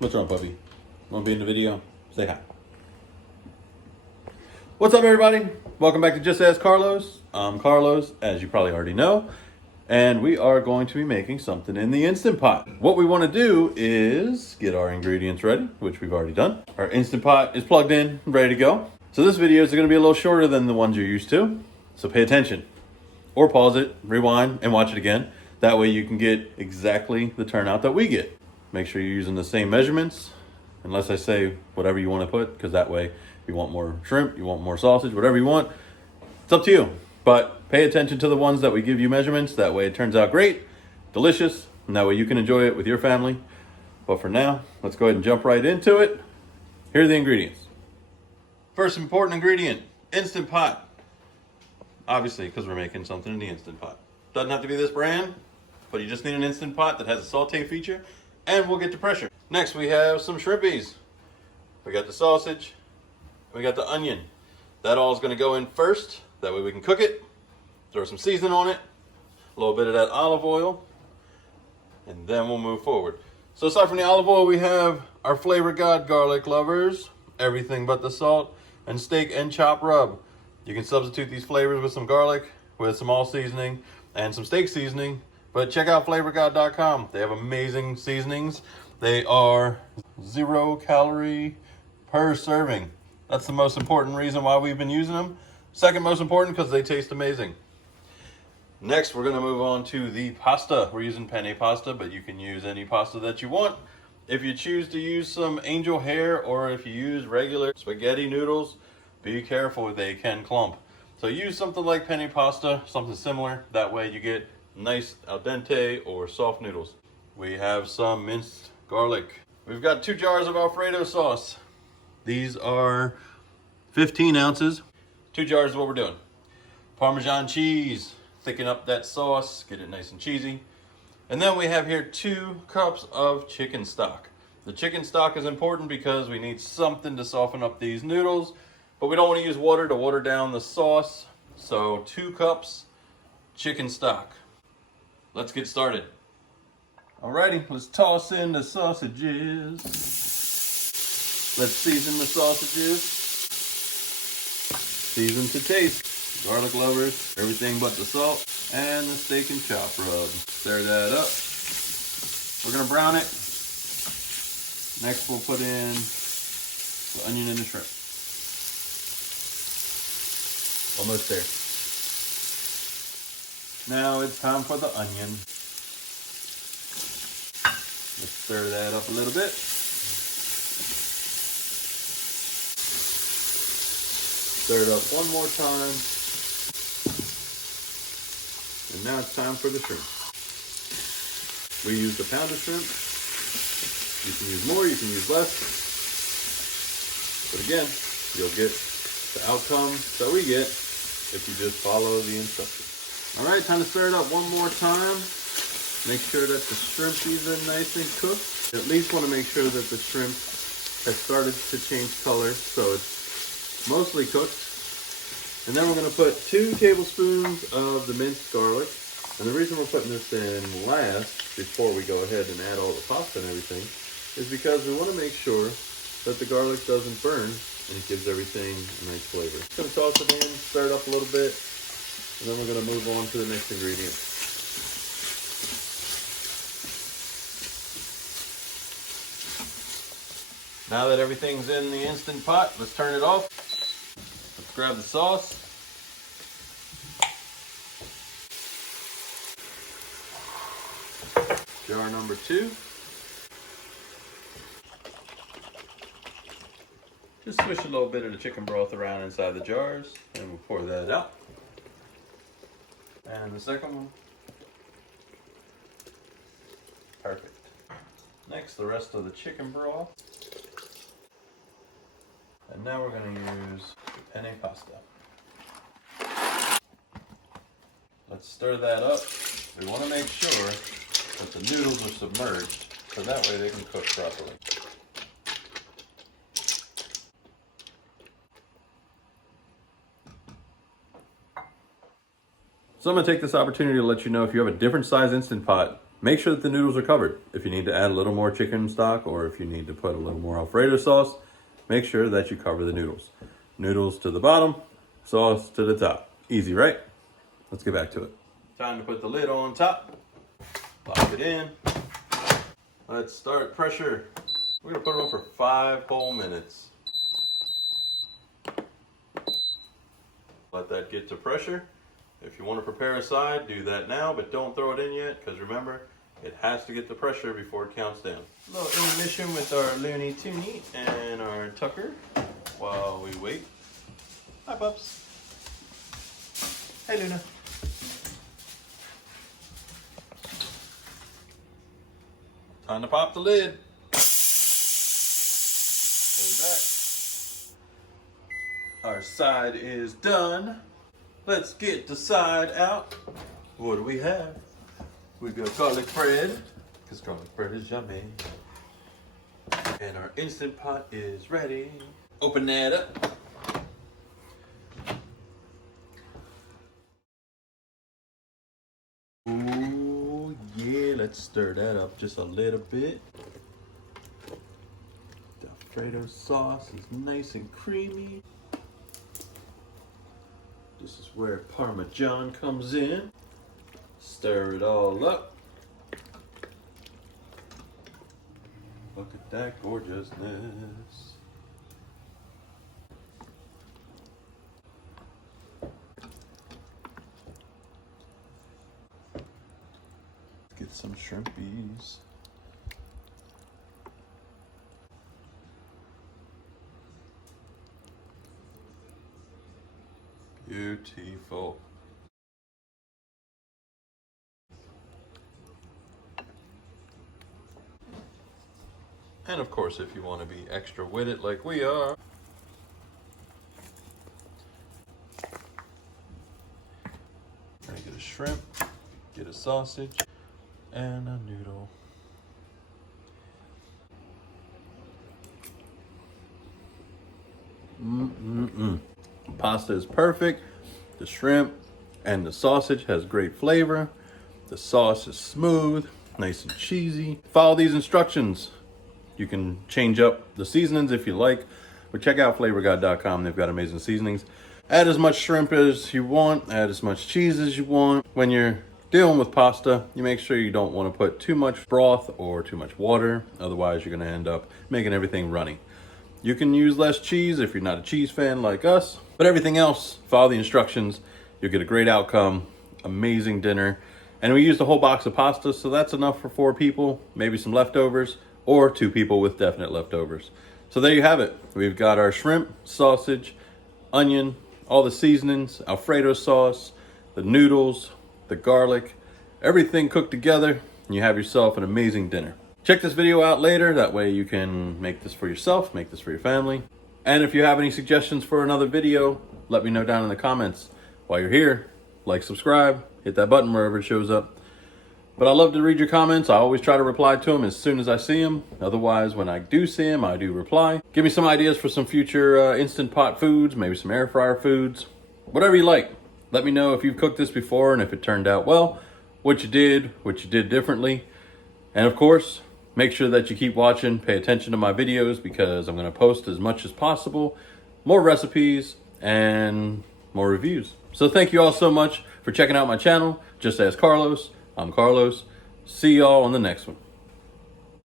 What's wrong, puppy? Want to be in the video? Say hi. What's up, everybody? Welcome back to Just Ask Carlos. I'm Carlos, as you probably already know, and we are going to be making something in the Instant Pot. What we want to do is get our ingredients ready, which we've already done. Our Instant Pot is plugged in, ready to go. So this video is going to be a little shorter than the ones you're used to, so pay attention. Or pause it, rewind, and watch it again. That way you can get exactly the turnout that we get. Make sure you're using the same measurements, unless I say whatever you want to put, because that way if you want more shrimp, you want more sausage, whatever you want, it's up to you. But pay attention to the ones that we give you measurements. That way it turns out great, delicious, and that way you can enjoy it with your family. But for now, let's go ahead and jump right into it. Here are the ingredients. First important ingredient, Instant Pot. Obviously, because we're making something in the Instant Pot. Doesn't have to be this brand, but you just need an Instant Pot that has a saute feature, and we'll get to pressure. Next, we have some shrimpies. We got the sausage, we got the onion. That all is going to go in first. That way we can cook it, throw some seasoning on it, a little bit of that olive oil, and then we'll move forward. So aside from the olive oil, we have our Flavor God garlic lovers, everything but the salt, and steak and chop rub. You can substitute these flavors with some garlic, with some all seasoning, and some steak seasoning. But check out flavorgod.com. They have amazing seasonings. They are 0 calorie per serving. That's the most important reason why we've been using them. Second most important, because they taste amazing. Next, we're going to move on to the pasta. We're using penne pasta, but you can use any pasta that you want. If you choose to use some angel hair, or if you use regular spaghetti noodles, be careful, they can clump. So use something like penne pasta, something similar. That way you get nice al dente or soft noodles. We have some minced garlic. We've got 2 jars of Alfredo sauce. These are 15 ounces. 2 jars is what we're doing. Parmesan cheese, thicken up that sauce, get it nice and cheesy. And then we have here 2 cups of chicken stock. The chicken stock is important because we need something to soften up these noodles, but we don't want to use water to water down the sauce. So 2 cups chicken stock. Let's get started. Alrighty, let's toss in the sausages. Let's season the sausages. Season to taste. Garlic lovers, everything but the salt, and the steak and chop rub. Stir that up. We're gonna brown it. Next we'll put in the onion and the shrimp. Almost there. Now it's time for the onion. Let's stir that up a little bit. Stir it up one more time. And now it's time for the shrimp. We used a pound of shrimp. You can use more, you can use less. But again, you'll get the outcome that we get if you just follow the instructions. All right, time to stir it up one more time. Make sure that the shrimpies are nice and cooked. At least want to make sure that the shrimp has started to change color, so it's mostly cooked. And then we're going to put 2 tablespoons of the minced garlic. And the reason we're putting this in last, before we go ahead and add all the pasta and everything, is because we want to make sure that the garlic doesn't burn and it gives everything a nice flavor. Just going to toss it in, stir it up a little bit, and then we're going to move on to the next ingredient. Now that everything's in the Instant Pot, let's turn it off. Let's grab the sauce. Jar number 2. Just swish a little bit of the chicken broth around inside the jars, and we'll pour that out. And the second one. Perfect. Next, the rest of the chicken broth. And now we're going to use the penne pasta. Let's stir that up. We want to make sure that the noodles are submerged, so that way they can cook properly. So I'm going to take this opportunity to let you know, if you have a different size Instant Pot, Make sure that the noodles are covered. If you need to add a little more chicken stock or if you need to put a little more Alfredo sauce, make sure that you cover the noodles. Noodles to the bottom, sauce to the top. Easy, right? Let's get back to it. Time to put the lid on top. Lock it in. Let's start pressure. We're gonna put it on for 5 whole minutes. Let that get to pressure. If you want to prepare a side, do that now, but don't throw it in yet, because remember, it has to get the pressure before it counts down. A little intermission with our Looney Tooney and our Tucker while we wait. Hi, pups. Hey, Luna. Time to pop the lid. Our side is done. Let's get the side out. What do we have? We got garlic bread, because garlic bread is yummy. And our Instant Pot is ready. Open that up. Ooh, yeah, let's stir that up just a little bit. The Alfredo sauce is nice and creamy. This is where Parmesan comes in. Stir it all up. Look at that gorgeousness. Get some shrimpies. Beautiful. And of course, if you want to be extra with it like we are, gonna get a shrimp, get a sausage, and a noodle. Pasta is perfect. The shrimp and the sausage has great flavor. The sauce is smooth, nice and cheesy. Follow these instructions. You can change up the seasonings if you like, but check out flavorgod.com. They've got amazing seasonings. Add as much shrimp as you want, add as much cheese as you want. When you're dealing with pasta, you make sure you don't want to put too much broth or too much water. Otherwise, you're going to end up making everything runny. You can use less cheese if you're not a cheese fan like us, but everything else, follow the instructions. You'll get a great outcome, amazing dinner. And we used a whole box of pasta, so that's enough for 4 people, maybe some leftovers, or 2 people with definite leftovers. So there you have it. We've got our shrimp, sausage, onion, all the seasonings, Alfredo sauce, the noodles, the garlic, everything cooked together, and you have yourself an amazing dinner. Check this video out later, that way you can make this for yourself, make this for your family. And if you have any suggestions for another video, let me know down in the comments. While you're here, like, subscribe, hit that button wherever it shows up. But I love to read your comments. I always try to reply to them as soon as I see them. Otherwise, when I do see them, I do reply. Give me some ideas for some future Instant Pot foods, maybe some air fryer foods, whatever you like. Let me know if you've cooked this before and if it turned out well, what you did differently. And of course, make sure that you keep watching, pay attention to my videos, because I'm going to post as much as possible, more recipes and more reviews. So thank you all so much for checking out my channel. Just Ask Carlos. I'm Carlos. See y'all on the next one.